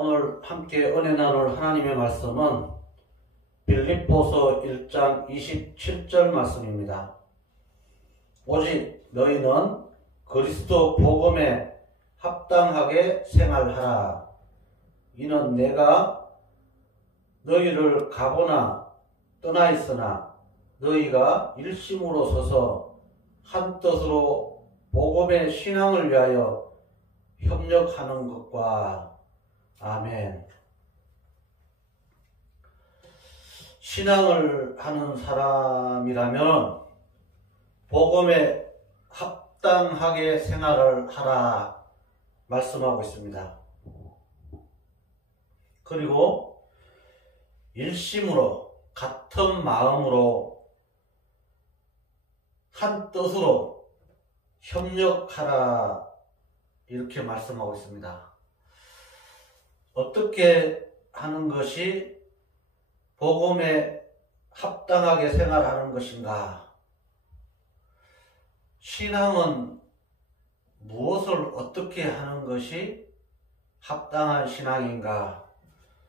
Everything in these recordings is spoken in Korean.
오늘 함께 은혜 나눌 하나님의 말씀은 빌립보서 1장 27절 말씀입니다. 오직 너희는 그리스도 복음에 합당하게 생활하라. 이는 내가 너희를 가보나 떠나 있으나 너희가 일심으로 서서 한 뜻으로 복음의 신앙을 위하여 협력하는 것과 아멘. 신앙을 하는 사람이라면 복음에 합당하게 생활을 하라 말씀하고 있습니다. 그리고 일심으로 같은 마음으로 한 뜻으로 협력하라 이렇게 말씀하고 있습니다. 어떻게 하는 것이 복음에 합당하게 생활하는 것인가? 신앙은 무엇을 어떻게 하는 것이 합당한 신앙인가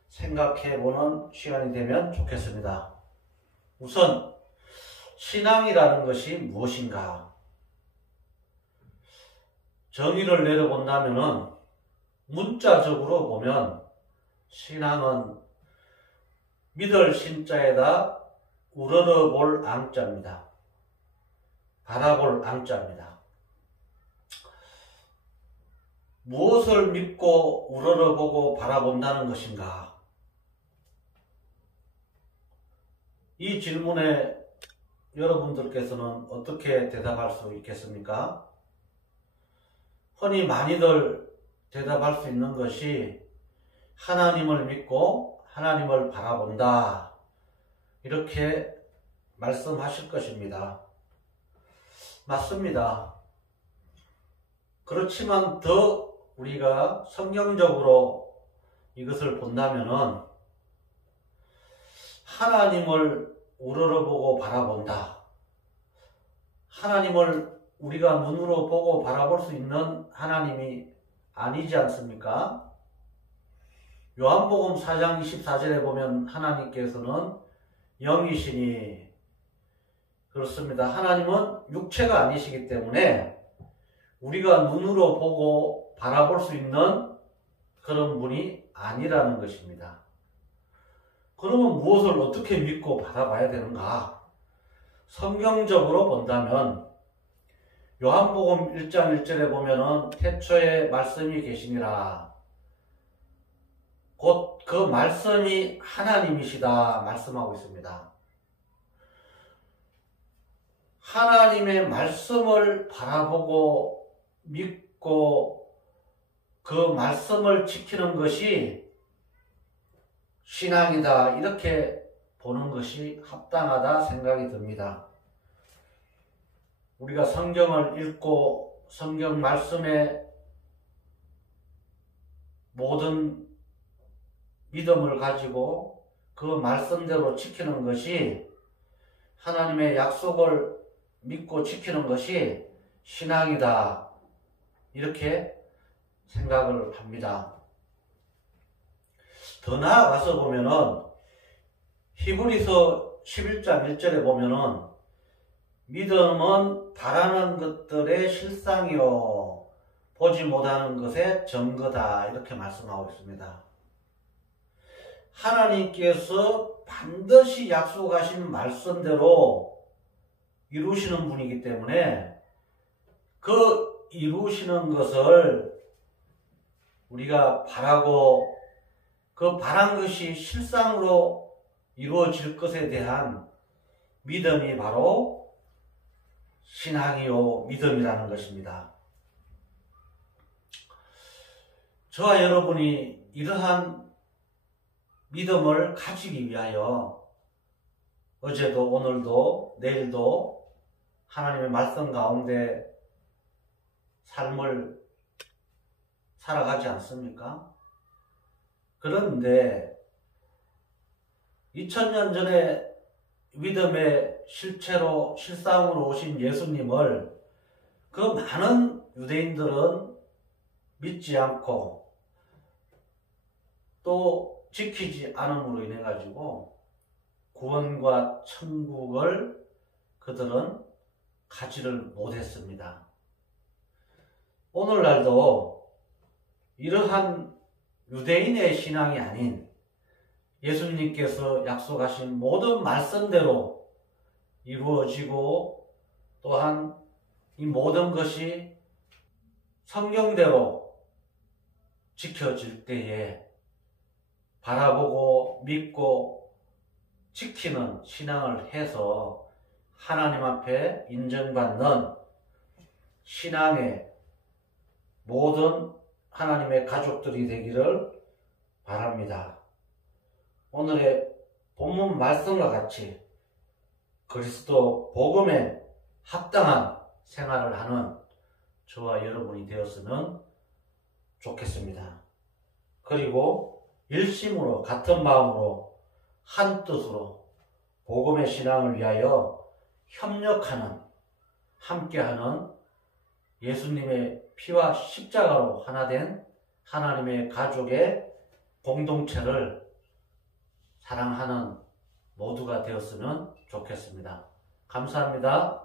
생각해보는 시간이 되면 좋겠습니다. 우선 신앙이라는 것이 무엇인가? 정의를 내려본다면 문자적으로 보면 신앙은 믿을 신자에다 우러러볼 앙자입니다. 바라볼 앙자입니다. 무엇을 믿고 우러러보고 바라본다는 것인가? 이 질문에 여러분들께서는 어떻게 대답할 수 있겠습니까? 흔히 많이들 대답할 수 있는 것이 하나님을 믿고 하나님을 바라본다 이렇게 말씀하실 것입니다. 맞습니다. 그렇지만 더 우리가 성경적으로 이것을 본다면은 하나님을 우러러보고 바라본다. 하나님을 우리가 눈으로 보고 바라볼 수 있는 하나님이 아니지 않습니까? 요한복음 4장 24절에 보면 하나님께서는 영이시니 그렇습니다. 하나님은 육체가 아니시기 때문에 우리가 눈으로 보고 바라볼 수 있는 그런 분이 아니라는 것입니다. 그러면 무엇을 어떻게 믿고 바라봐야 되는가? 성경적으로 본다면 요한복음 1장 1절에 보면은 태초에 말씀이 계시니라. 곧 그 말씀이 하나님이시다 말씀하고 있습니다. 하나님의 말씀을 바라보고 믿고 그 말씀을 지키는 것이 신앙이다 이렇게 보는 것이 합당하다 생각이 듭니다. 우리가 성경을 읽고 성경 말씀에 모든 믿음을 가지고 그 말씀대로 지키는 것이 하나님의 약속을 믿고 지키는 것이 신앙이다 이렇게 생각을 합니다. 더 나아가서 보면은 히브리서 11장 1절에 보면은 믿음은 바라는 것들의 실상이요 보지 못하는 것의 증거다 이렇게 말씀하고 있습니다. 하나님께서 반드시 약속하신 말씀대로 이루시는 분이기 때문에 그 이루시는 것을 우리가 바라고 그 바란 것이 실상으로 이루어질 것에 대한 믿음이 바로 신앙이요 믿음이라는 것입니다. 저와 여러분이 이러한 믿음을 가지기 위하여 어제도 오늘도 내일도 하나님의 말씀 가운데 삶을 살아가지 않습니까? 그런데 2000년 전에 믿음의 실체로 실상으로 오신 예수님을 그 많은 유대인들은 믿지 않고 또 지키지 않음으로 인해 가지고 구원과 천국을 그들은 가지를 못했습니다. 오늘날도 이러한 유대인의 신앙이 아닌 예수님께서 약속하신 모든 말씀대로 이루어지고 또한 이 모든 것이 성경대로 지켜질 때에 바라보고 믿고 지키는 신앙을 해서 하나님 앞에 인정받는 신앙의 모든 하나님의 가족들이 되기를 바랍니다. 오늘의 본문 말씀과 같이 그리스도 복음에 합당한 생활을 하는 저와 여러분이 되었으면 좋겠습니다. 그리고 일심으로 같은 마음으로 한 뜻으로 복음의 신앙을 위하여 협력하는 함께하는 예수님의 피와 십자가로 하나 된 하나님의 가족의 공동체를 사랑하는 모두가 되었으면 좋겠습니다. 감사합니다.